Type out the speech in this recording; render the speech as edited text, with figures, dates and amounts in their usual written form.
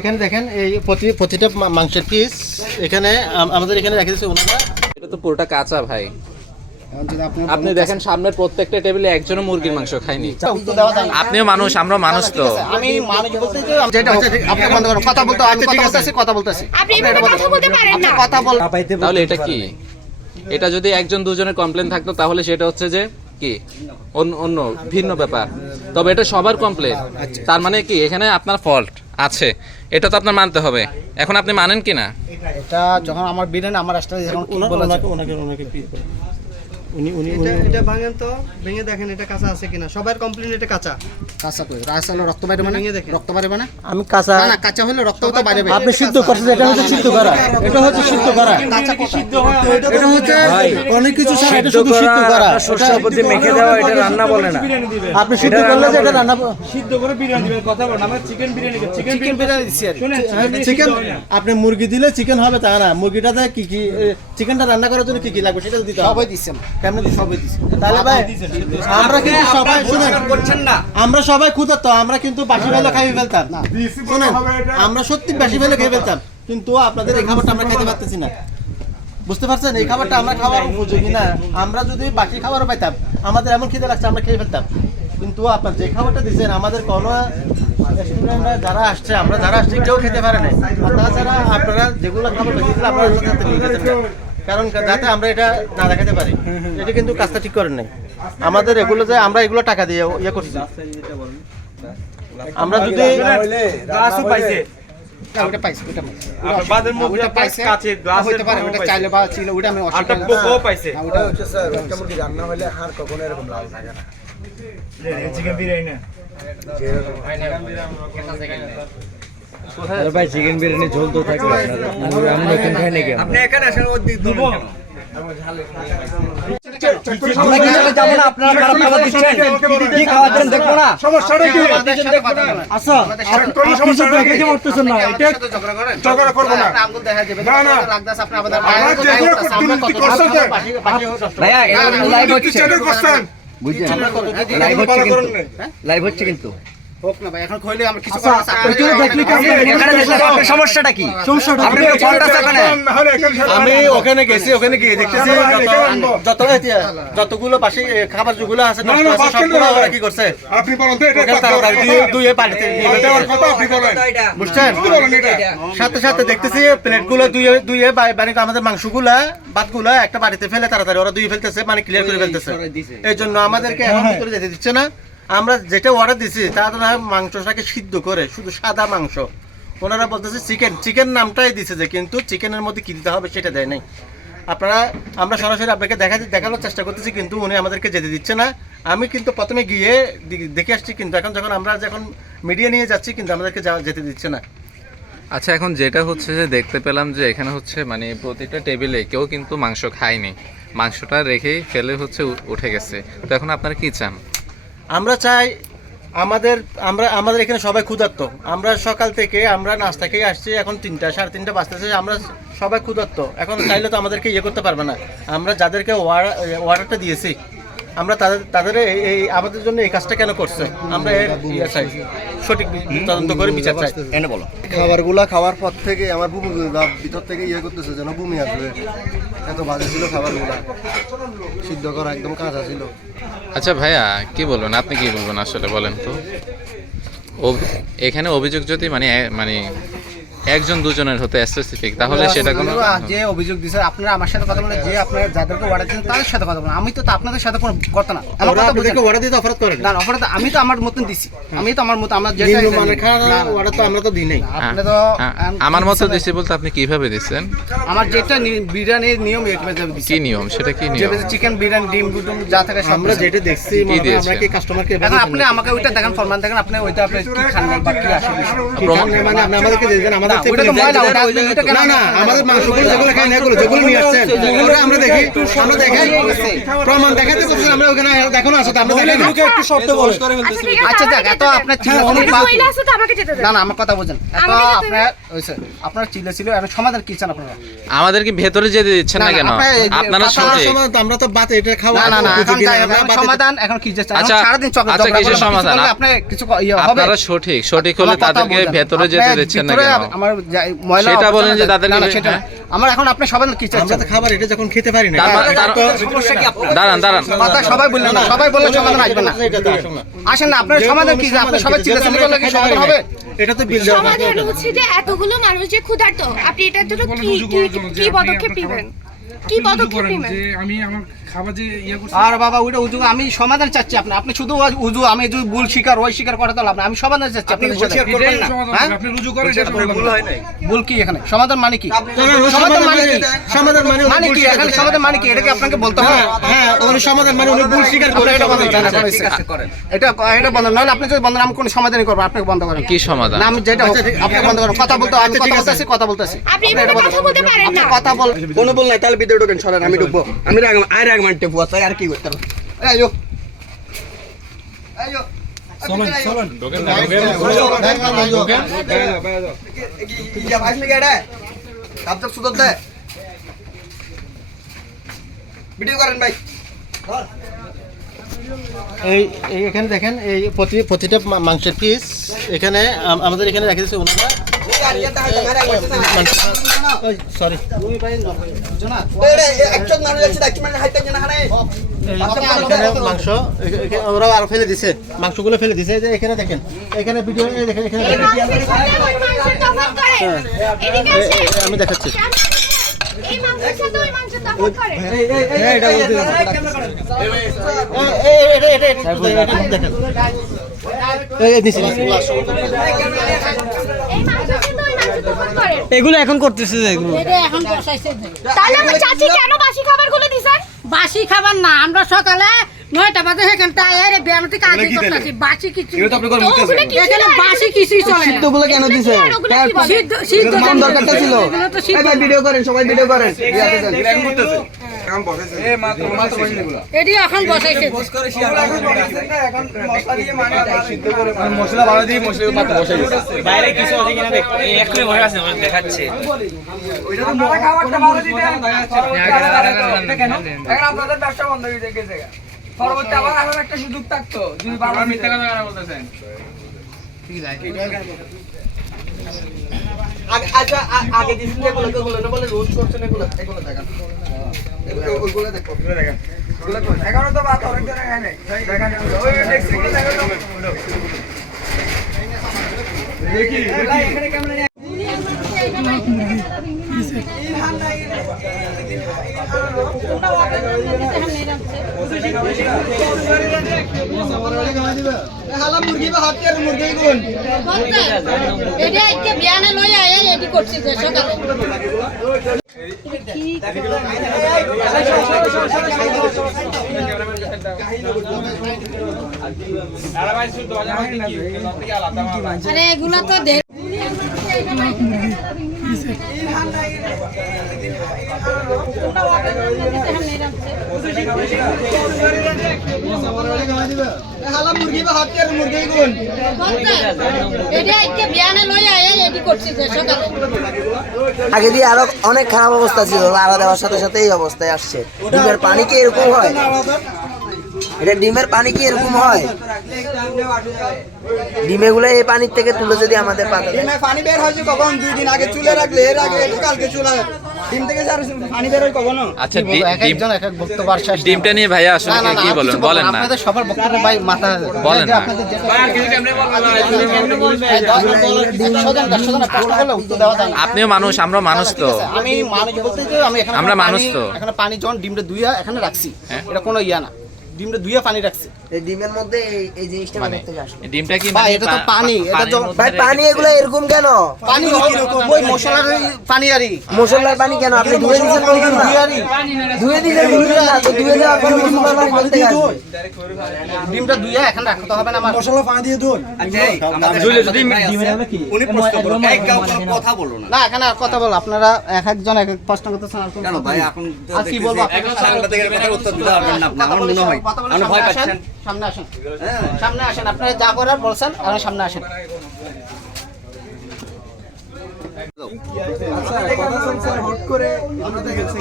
এখানে দেখেন এই প্রতিটা মাংসের পিস এখানে আমাদের এখানে রেখে দিয়েছে ওনারা। এটা তো পুরোটা কাঁচা ভাই। আপনি দেখেন সামনের প্রত্যেকটা টেবিলে একজনও মুরগির মাংস খায়নি। আপনিও মানুষ, আমরা মানুষ তো। আমি মানুষ বলতে যে যেটা আপনি বন্ধ করুন কথা বলতে। আমি কথা বলতেছি আপনি এভাবে কথা বলতে পারেন না। কথা বল। তাহলে এটা কি? এটা যদি একজন দুজনের কমপ্লেন থাকতো তাহলে সেটা হচ্ছে যে কি অন্য ভিন্ন ব্যাপার। তবে এটা সবার কমপ্লেন, তার মানে কি এখানে আপনার ফল্ট আছে, এটা তো আপনার মানতে হবে। এখন আপনি মানেন কি না? এটা যখন আমার বিরিয়ানি আমার রাস্তায় যখন ওনাকে এটা ভাঙেন তো, ভেঙে দেখেন এটা কাঁচা আছে কিনা। সবার কমপ্লেন এটা কাঁচা। কাঁচা কই রাসা হলো রক্ত বাইরে মানে ভেঙে দেখেন। রক্ত বাইরে মানে আমি কাঁচা না কাঁচা হলে রক্ত তো বাইরে আপনি সিদ্ধ করছেন, এটা হচ্ছে সিদ্ধ করা, এটা হচ্ছে সিদ্ধ করা, কাঁচা সিদ্ধ হয় এটা হচ্ছে অনেক কিছু স্যার, এটা শুধু সিদ্ধ করা, সরষের প্রতি মেখে দেওয়া, এটা রান্না বলে না। আপনি সিদ্ধ করলে যে এটা রান্না সিদ্ধ করে বিরিয়ানি দিবেন, কথা বলেন। আমরা চিকেন বিরিয়ানি চিকেন বিরিয়ানি দিছি আর চিকেন, আপনি মুরগি দিলে চিকেন হবে তা না, মুরগিটাতে কি কি চিকেনটা রান্না করার জন্য কি কি লাগবে সেটা দিতে হবে। সবাই দিছেন কেমন সবাই দিছে তাহলে ভাই আমরা কিন্তু সবাই শুনেন করছেন না। আমরা সবাই ক্ষুধার্ত, আমরা কিন্তু বাসি ফেলে খাই ফেলতাম না, শুনেন আমরা সত্যি বাসি ফেলে খেয়ে ফেলতাম, কিন্তু আপনাদের এই খাবারটা আমরা খাইতে পারতেছি না। বুঝতে পারছেন এই খাবারটা আমরা খাওয়ার উপযোগী না। আমরা যদি বাকি খাবারও পাইতাম, আমাদের এমন খিদে লাগছে আমরা খেয়ে ফেলতাম, কিন্তু আপনার যে খাবারটা দিচ্ছেন আমাদের কোনো স্টুডেন্টরা যারা আসছে, আমরা যারা আসছি কেউ খেতে পারে না। আর তাছাড়া আপনারা যেগুলো খাবার দিয়েছিলেন আপনারা সাথে নিয়ে গেছেন না। কারণ যাতে আমরা এটা না দেখাতে পারি, এটা কিন্তু কাজটা ঠিক করেন নাই। আমাদের এগুলো যে আমরা এগুলো টাকা দিয়ে ইয়ে করছি, আমরা যদি গ্লাসও পাইছে, ওটা পাইছি ওটা বাদের মুখে পাইছে, কাছে গ্লাসের হইতে পারে ওটা চাইলে বা ছিল ওটা আমি আটা পোকও পাইছে। ওটা হচ্ছে স্যার ওটা মুরগি রান্না হলে হাড় কখনো এরকম লাল থাকে না। চিকেন বিরিয়ানি না আরে ভাই চিকেন বিরিয়ানি ঝোল তো থাকে আপনাদের, আমি নতুন খাই নাকি? আপনি এখানে আসেন, ওই দিক দিব আমরা কি চলে যাব না? আপনারা খারাপ খাবার দিচ্ছেন, কি খাওয়ার দেন দেখবো না? সমস্যাটা কি? আচ্ছা কোনো সমস্যা নাই। দেখে মরতেছেন না, এটা ঝগড়া করব না। আঙ্গুল দেখা যাবে না, না। লাগদাস আপনি আমাদের আমরা যেগুলো দুর্নীতি করছেন যে, ভাইয়া এটা লাইভ হচ্ছে, চ্যানেল করছেন, বুঝছেন? লাইভ হচ্ছে কিন্তু, লাইভ হচ্ছে কিন্তু হোক না ভাই এখন কইলে আমরা কিছু আচ্ছা, ওইখানে দেখলে কি আপনি- এখানে দেখলে আপনার সমস্যাটা কি? সমস্যাটা আপনি কি? ফোনটা আছে ওখানে? না হলে এখানে আমি ওখানে গেছি, ওখানে গিয়ে দেখতেছি যতগুলো পাশে খাবার যেগুলো আছে না, নষ্ট না, আছে বাদ কেন সবগুলো হবে? ওরা কি করছে আপনি বলেন তো এটা ওখানে তাড়াতাড়ি ধুয়ে পানিতে নিয়ে এটা ওর গেছে। কথা, আপনি বলেন। বুঝছেন? কি বলেন এটা? সাথে সাথে দেখতেছি প্লেটগুলো ধুয়ে মানে আমাদের মাংসগুলা ভাতগুলা একটা বাড়িতে ফেলে তাড়াতাড়ি ওরা ধুয়ে ফেলতেছে, মানে ক্লিয়ার করে ফেলতেছে। এই জন্য আমাদেরকে এখন ভিতরে যেতে দিচ্ছে না। আমরা যেটা অর্ডার দিছি তারা না মাংসটাকে সিদ্ধ করে শুধু সাদা মাংস, ওনারা বলতেছে চিকেন নামটাই দিছে যে, কিন্তু চিকেনের মধ্যে কি দিতে হবে সেটা দেয় নাই। আমরা সরাসরি আপনাকে দেখানোর চেষ্টা করতেছি, কিন্তু উনি আমাদেরকে যেতে দিচ্ছে না। আমি কিন্তু প্রথমে গিয়ে দেখে আসছি, কিন্তু এখন যখন মিডিয়া নিয়ে যাচ্ছি কিন্তু আমাদেরকে যেতে দিচ্ছে না। আচ্ছা, এখন যেটা হচ্ছে যে দেখতে পেলাম যে এখানে হচ্ছে মানে প্রতিটা টেবিলে কেউ কিন্তু মাংস খায়নি, মাংসটা রেখেই ফেলে হচ্ছে উঠে গেছে। তো এখন আপনারা কি চান? আমরা চাই আমাদের এখানে সবাই ক্ষুধার্ত। আমরা সকাল থেকে আমরা নাস্তা খেয়ে আসছি, এখন 3টা 3:30 বাজতেছে, আমরা সবাই ক্ষুধার্ত। এখন চাইলে তো আমাদেরকে ইয়ে করতে পারবে না। আমরা যাদেরকে অর্ডারটা দিয়েছি, আমরা তাদের এই আমাদের জন্য এই কাজটা কেন করছে, আমরা এর ইয়ে চাই, সঠিক তদন্ত করে বিচার চাই। এনে বলো। খাবারগুলা খাওয়ার পর থেকে আমার বমি ভাব ভিতর থেকে ইয়ে করতেছে, যেন বমি আসবে। এত বাজে ছিল খাবারগুলা, সিদ্ধ করা একদম কাঁচা ছিল। আচ্ছা ভাইয়া, কি বলবেন, আপনি কি বলবেন আসলে বলেন তো? এখানে অভিযোগ যদি মানে একজন দুজনের হতে স্পেসিফিক, তাহলে সেটা কোনো যে অভিযোগ দিছে আপনারা আমার সাথে কথা বলে, যে আপনারা যাদেরকে অর্ডার দিচ্ছেন তাদের সাথে কথা বলেন। আমি তো আপনাদের সাথে কোনো করতে না, আমার কথা আপনাদেরকে অর্ডার দিতে অফার করেন না, অপরাধ আমি তো আমার মতন দিছি, আমি তো আমার মতো আমরা যেটা মানে খাওয়া অর্ডার তো আমরা তো দিই নাই। আপনি তো আমার মতো দিচ্ছি বলতে আপনি কিভাবে দিচ্ছেন? আমার যেটা বিরিয়ানির নিয়ম এটা দিছি। কি নিয়ম, সেটা কি নিয়ম? চিকেন বিরিয়ানি, ডিম ডুম যা থাকে সব আমরা যেটা দেখছি কি দিয়েছেন? আমরা কি কাস্টমারকে এখন আপনি আমাকে ওইটা দেখেন, ফরমান দেখেন, আপনি ওইটা আপনি কি খান বা কি আসে মানে আপনি আমাদেরকে দিয়ে দেন, আমাদের থেকে ওটা তো ময়লা, ওটা ডাস্টবিন, ওটা কেন না না আমাদের মাংসগুলো যেগুলো খাই না এগুলো যেগুলো নিয়ে আসছেন ওটা আমরা দেখি আমরা দেখাই প্রমাণ দেখাতে পারছেন আমরা ওখানে দেখানো আছে তো আমরা দেখাই না একটু শর্ত বলে আচ্ছা দেখ, এত আপনার চিল্লা মহিলা আছে তো আমাকে যেতে দেন। না না আমার কথা বুঝেন, এত আমাকে যেতে আপনার হয়েছে আপনার চিল্লা ছিল, এখন সমাধান কি চান আপনারা? আমাদের কি ভেতরে যেতে দিচ্ছেন না না, না, কেন? আপনার- আপনারা কথা সঠিক। আমরা তো বাতে এটা খাওয়া না না না, এখন উপযোগী না, তাই, আমরা এখন বাতে- সমাধান এখন কি চান? আচ্ছা, সারাদিন চক্র আচ্ছা, কিসের সমাধান? আপনি কিছু ইয়ে হবে? আপনারা সঠিক হলে আমার কথা তাদেরকে বলছেন। ভেতরে যেতে আপনার দিচ্ছেন না ভিতরে কেন? আমার ময়লা সেটা বলেন যে আবর্জনা- তাদেরকে- না, না, সেটা না। আমার এখন আপনি সমাধান কি আমরা চাচ্ছেন? তো খাবার এটা যখন খেতে পারি না দাঁড়ান কথা সবাই বললেন না, সবাই বললে সমাধান আসবে না। এটা তো আসুন না। আসেন না, আপনার সমাধান কি? আপনি সবাই চিল্লা চিল্লি করলে কি সমাধান হবে? এটা তো বিল দেওয়া সমাধান হচ্ছে যে এতগুলো মানুষ যে ক্ষুধার্ত, আপনি এটার জন্য কি পদক্ষেপ নেবেন? কি পদক্ষেপ নেবেন? আমি আমার খাবার যে ইয়ে করছি আর বাবা ওইটা উজু, আমি সমাধান চাচ্ছি আপনি শুধু উজু, আমি যদি ভুল স্বীকার ওই স্বীকার করা তো লাভ না, আমি সমাধান চাচ্ছি আপনাদের সাথে। হ্যাঁ? আপনি রুজু করেন এটা সমাধান। ভুল কি এখানে? সমাধান মানে কি? সমাধান মানে কি? সমাধান মানে উনি মানে ভুল কি স্বীকার এখানে করছে। সমাধান মানে কি? এটা কি আপনাকে বলতে হবে? হ্যাঁ উনি সমাধান মানে উনি ভুল স্বীকার করে এটা বন্ধ করেন, এটা বন্ধ, নাহলে আপনি যদি বন্ধ না, আমি কোনো সমাধানই করবো, আপনাকে বন্ধ করেন। কি সমাধান? না আমি যেটা হোক, আপনি বন্ধ করেন, কথা বলতে আমি কথা বলতেছি। আপনি এভাবে কথা বলতে পারেন না। কথা বল, কোনো বল নাই তাহলে ভিতরে ঢোকেন সরেন আমি ঢুকবো আমি রাগ মানতে পুয়া আর কি করতে পারবো আইও ভিডিও করেন ভাই এই এখানে দেখেন এই প্রতিটা মাংসের পিস এখানে আমাদের এখানে রেখে দিয়েছে ওনারা সরি এখানে মাংস ওরা আরো ফেলে দিছে মাংসগুলো ফেলে দিছে যে এখানে দেখেন এখানে ভিডিও দেখেন এখানে এই দেখেন। মানুষের সাথে ওই মানুষের তফাৎ করে। এদিকে আসেন। আমি দেখাচ্ছি এই মানুষের সাথে ওই মানুষের তফাৎ করে। এটা দেখেন এই নিচে এই মানুষের সাথে ওই মানুষের তফাৎ করে। এগুলো এখন করতেছে যে এগুলো এটা এখন বসাইছে যে। তাহলে আমার চাচি কেন বাসি খাবারগুলো দিছেন? বাসি খাবার না, আমরা সকালে 9টা বাজে সেখানটা এরে বিয়ানতি কাজ করতেছি, বাসি কিছু তো ওগুলো কি ছিল? এখানে বাসি কিছুই চলে না। সিদ্ধগুলো কেন দিছে ওগুলো কি বলে? সিদ্ধ সিদ্ধ কম দরকারটা ছিল এগুলো তো এই সিদ্ধ ভাই ভিডিও করেন সবাই ভিডিও করেন এটি এখন বসাইছে মশলা ভালো দিয়ে মশলা মাত্র বসাই দিয়েছে। বাইরে কিছু আছে কিনা দেখ এক্ষুনি বসে আছে দেখাচ্ছে আপনাদের ব্যবসা বন্ধ হয়ে গেছে পরবর্তী আবার আরো একটা সুযোগ থাকতো যদি বাবা মিথ্যা কথা কেন বলতেছেন আচ্ছা আগে দিছেন যেগুলো এগুলো না বলে রোজ করছেন এগুলো এগুলো দেখান ওইগুলো দেখো এগারো তো বাদ অনেক ধরে খায় নাই দেখেন ওই নেক্সট গুলো দেখো দেখি এখানে কেমন হালা মুরগি বা হাত আর মুরগি কোন এটা আজকে বিয়ানে লই আয় এটি করছি যে সকালে আরে এগুলা তো দে হালা মুরগি বা হাত আর মুরগি কোন এটা আজকে বিয়ানে লই আয় এটি করছি যে সকালে আগে দিয়ে আরো অনেক খারাপ অবস্থা ছিল লাড়া দেওয়ার সাথে সাথে এই অবস্থায় আসছে ডিমের পানি কি এরকম হয় এটা ডিমের পানি কি এরকম হয় ডিমেগুলো এই পানির থেকে তুলে যদি আমাদের পাতা দেয় পানি বের হয়েছে কখন 2 দিন আগে চুলে রাখলে এর আগে এটা কালকে চুলা ডিম থেকে আর পানি বের হয় কখনো আচ্ছা এক একজন এক এক বক্তব্য আর শেষ ডিমটা নিয়ে ভাইয়া আসলে না, না, কি না, বলেন কিছু বলেন না আপনাদের সবার বক্তব্য ভাই মাথা বলেন না। আপনাদের যেটা- এই 10 জন প্রশ্ন করলে উত্তর দেওয়া যায় না। আপনিও মানুষ আমরা মানুষ তো আমি মানুষ বলতে যে আমি এখানে আমরা পানি- মানুষ তো। এখানে পানি যখন ডিমটা ধুইয়া এখানে রাখছি হ্যাঁ। এটা কোনো ইয়া না ডিমটা ধুইয়া পানি রাখছি এই ডিমের মধ্যে এই জিনিসটা মানে কোথা থেকে আসলো? ডিমটা কি ভাই, মানে এটা তো পানি, এটা পানির তো- মধ্যে ভাই পানি রেখে- এগুলো এরকম কেন? পানি ওই মশলার ওই পানি আরই মুসল্লার পানি কেন? আপনি ধুয়ে দিয়েছেন বলবেন না? ধুয়ে দিয়েছেন বলবেন না? তো ধুয়ে দেওয়ার পরে মুসল্লার পানি কোথা থেকে আসবে? ডিমটা ধুইয়া এখন রাখতে হবে না আমার উনি প্রশ্ন করুন এক কাউ কোনো কথা বললো না না এখানে আর কথা বল আপনারা এক একজন এক এক প্রশ্ন করতেছেন আর কেন ভাই এখন আর কি বলবো সাংবাদিকের কথার উত্তর দিতে পারবেন না আপনি আমার মনে হয় আপনি ভয় পাচ্ছেন সামনে আসেন সামনে আসেন আপনারা যা করার বলছেন আর সামনে আসেন হট করে আমাদের গেছে